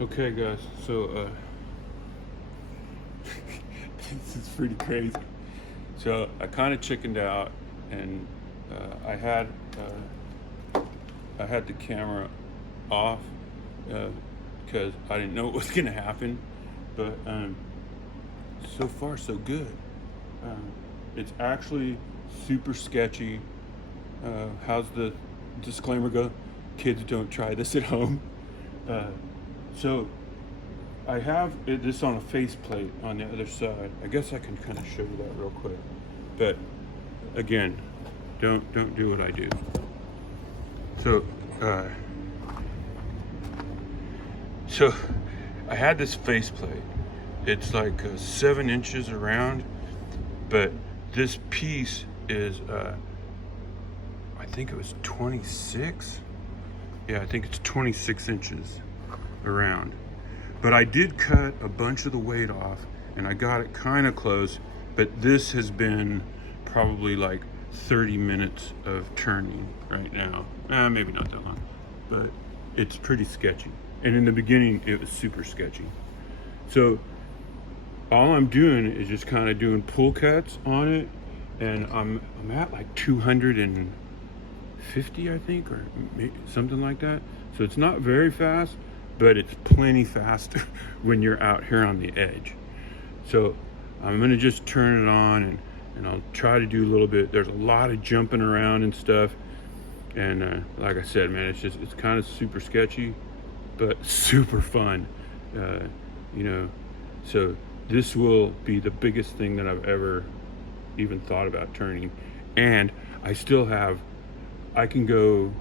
Okay, guys, so this is pretty crazy. So I kind of chickened out, and I had the camera off because I didn't know what was gonna happen. But so far so good. Um, it's actually super sketchy. How's the disclaimer go? Kids, don't try this at home. Uh, so I have this on a faceplate on the other side. I guess I can kind of show you that real quick. But again, don't do what I do. So so I had this faceplate. It's like 7 inches around, but this piece is I think it was 26. Yeah, I think it's 26 inches around. But I did cut a bunch of the weight off, and I got it kind of close, but this has been probably like 30 minutes of turning right now. Maybe not that long, but it's pretty sketchy. And in the beginning, it was super sketchy. So all I'm doing is just kind of doing pull cuts on it, and I'm at like 250, I think, or something like that. So it's not very fast, but it's plenty faster when you're out here on the edge. So I'm gonna just turn it on, and I'll try to do a little bit. There's a lot of jumping around and stuff, and like I said, man, it's kind of super sketchy, but super fun. So this will be the biggest thing that I've ever even thought about turning. And I can go,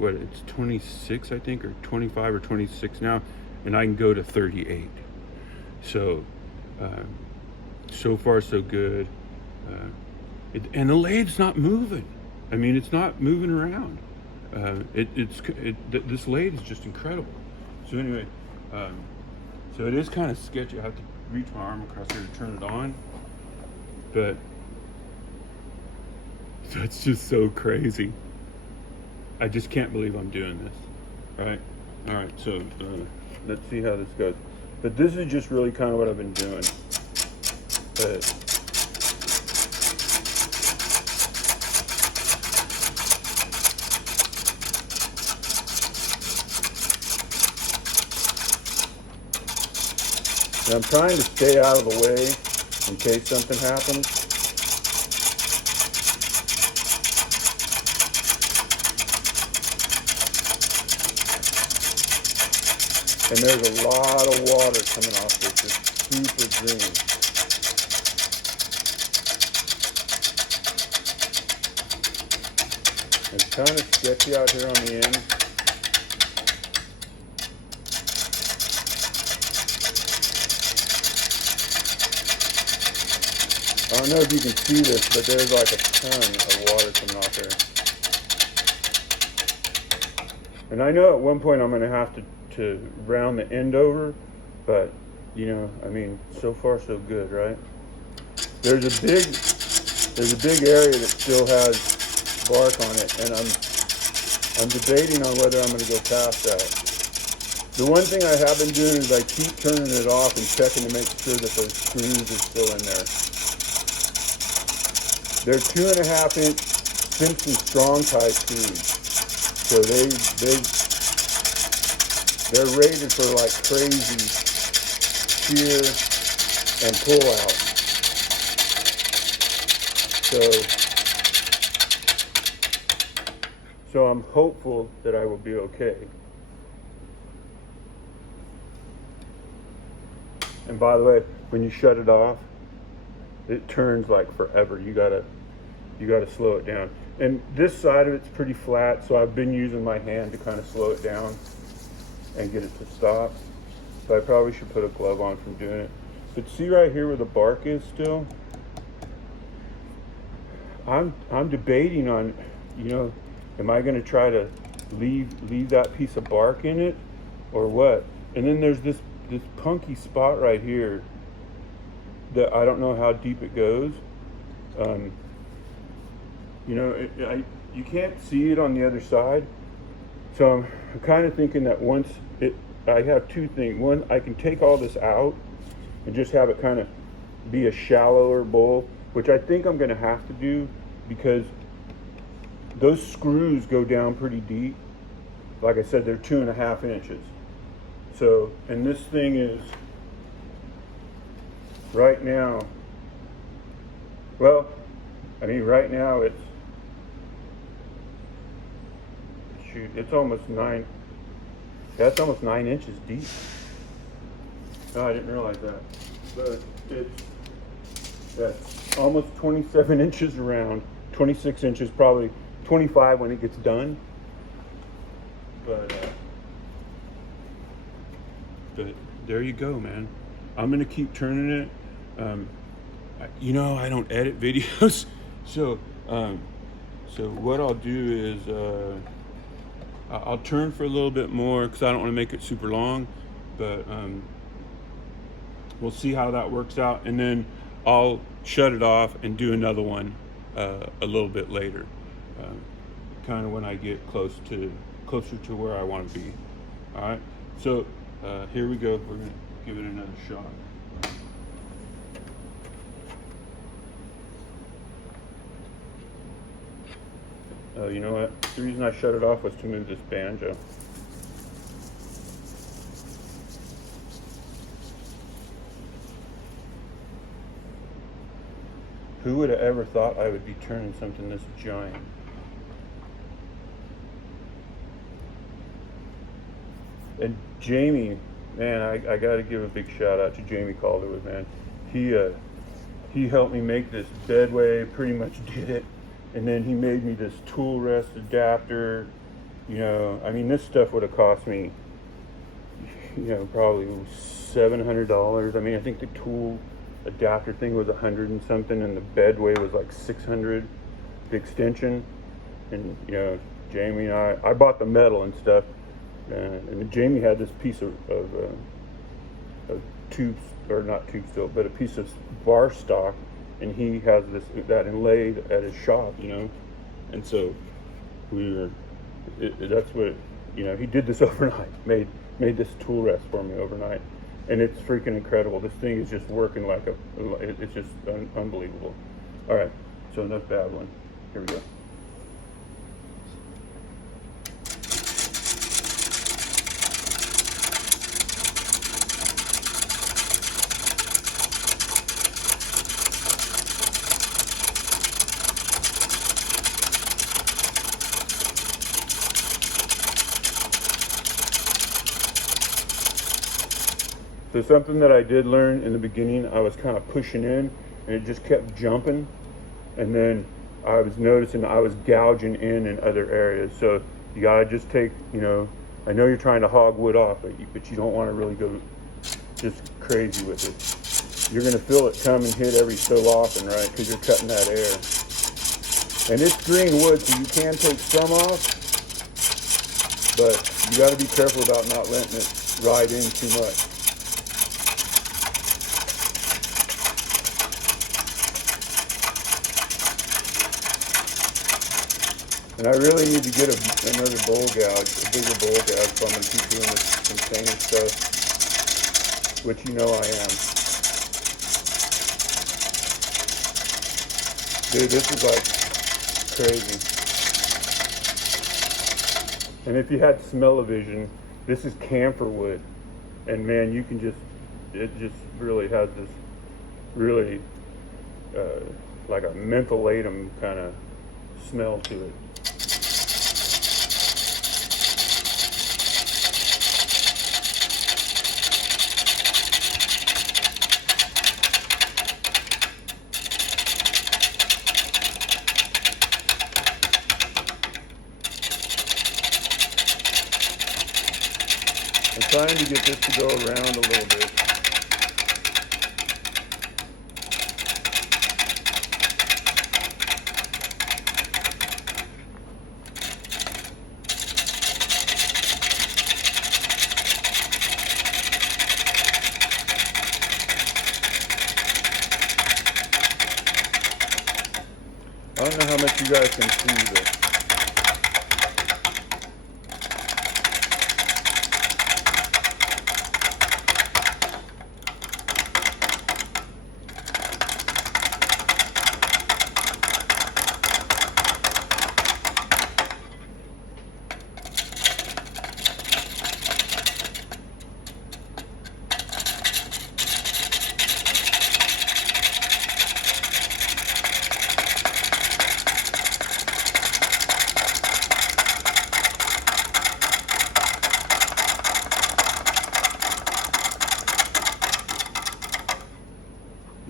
it's 26, I think, or 25 or 26 now, and I can go to 38. So so far so good. And the lathe's not moving. I mean, it's not moving around. This lathe is just incredible. So anyway, so it is kind of sketchy. I have to reach my arm across here to turn it on, but that's just so crazy. I just can't believe I'm doing this. Right? All right. So let's see how this goes. But this is just really kind of what I've been doing. And I'm trying to stay out of the way in case something happens. And there's a lot of water coming off this. It's super green. It's kind of sketchy out here on the end. I don't know if you can see this, but there's like a ton of water coming off here. And I know at one point I'm going to have to round the end over, but I mean, so far so good, right? There's a big area that still has bark on it, and I'm debating on whether I'm going to go past that. The one thing I have been doing is I keep turning it off and checking to make sure that those screws are still in there. They're 2.5 inch Simpson strong tie screws, so they're rated for like crazy shear and pull out. So I'm hopeful that I will be okay. And by the way, when you shut it off, it turns like forever. You gotta slow it down. And this side of it's pretty flat, so I've been using my hand to kind of slow it down and get it to stop. So I probably should put a glove on from doing it. But see right here where the bark is still? I'm debating on, am I gonna try to leave that piece of bark in it or what? And then there's this punky spot right here that I don't know how deep it goes. You can't see it on the other side. So I'm kind of thinking that once I have two things. One, I can take all this out and just have it kind of be a shallower bowl, which I think I'm going to have to do because those screws go down pretty deep. Like I said, they're 2.5 inches. So, and this thing is right now, well, I mean, right now it's almost 9, that's almost 9 inches deep. Oh, I didn't realize that. But that's almost 27 inches around, 26 inches, probably 25 when it gets done. But there you go, man. I'm gonna keep turning it. I don't edit videos, so what I'll do is I'll turn for a little bit more because I don't want to make it super long, but we'll see how that works out, and then I'll shut it off and do another one a little bit later, kind of when I get closer to where I want to be. All right, so here we go. We're gonna give it another shot. You know what? The reason I shut it off was to move this banjo. Who would have ever thought I would be turning something this giant? And Jamie, man, I got to give a big shout out to Jamie Calderwood, man. He helped me make this bedway, pretty much did it. And then he made me this tool rest adapter. I mean, this stuff would have cost me, probably $700. I mean, I think the tool adapter thing was 100 and something, and the bedway was like 600, the extension. And, Jamie and I bought the metal and stuff. And Jamie had this piece of tube, or not tube steel, but a piece of bar stock. And he has that inlaid at his shop, and so that's what, he did this overnight, made this tool rest for me overnight, and it's freaking incredible. This thing is just working like it's just unbelievable. All right, so enough babbling. Here we go. So something that I did learn in the beginning, I was kind of pushing in and it just kept jumping. And then I was noticing I was gouging in other areas. So you gotta just take, I know you're trying to hog wood off, but you don't want to really go just crazy with it. You're gonna feel it come and hit every so often, right? Because you're cutting that air. And it's green wood, so you can take some off, but you gotta be careful about not letting it ride in too much. And I really need to get another bowl gouge, a bigger bowl gouge, so I'm going to keep doing this container stuff, which I am. Dude, this is like crazy. And if you had smell-o-vision, this is camphor wood. And man, you can it just really has this really like a mentholatum kind of smell to it. I'm trying to get this to go around a little bit. I don't know how much you guys can see this.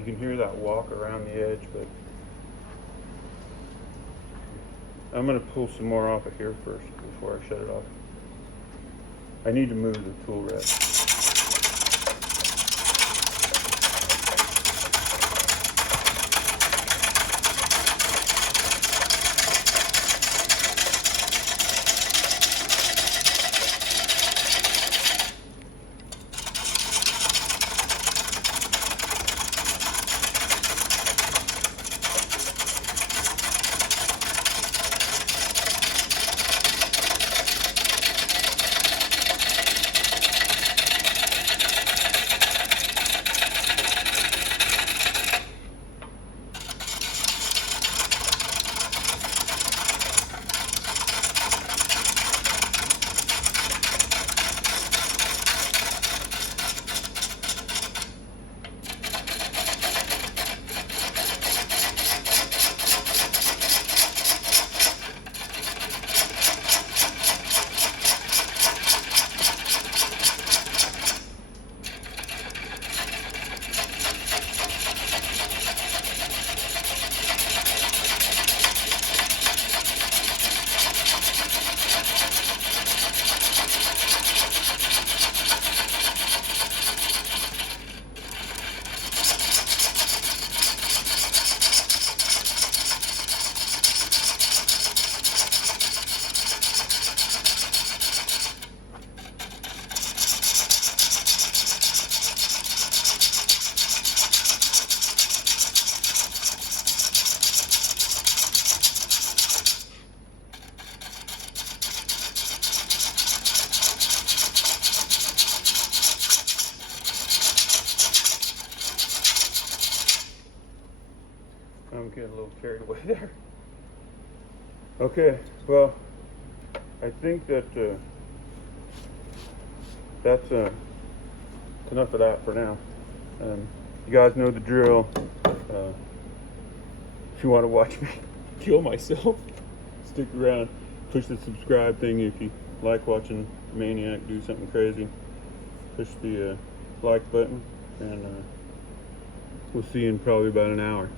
You can hear that walk around the edge, but I'm going to pull some more off of here first before I shut it off. I need to move the tool rest. I'm getting a little carried away there. Okay, well, I think that that's enough of that for now. You guys know the drill. If you want to watch me kill myself, stick around, push the subscribe thing. If you like watching Maniac do something crazy, push the like button, and we'll see you in probably about an hour.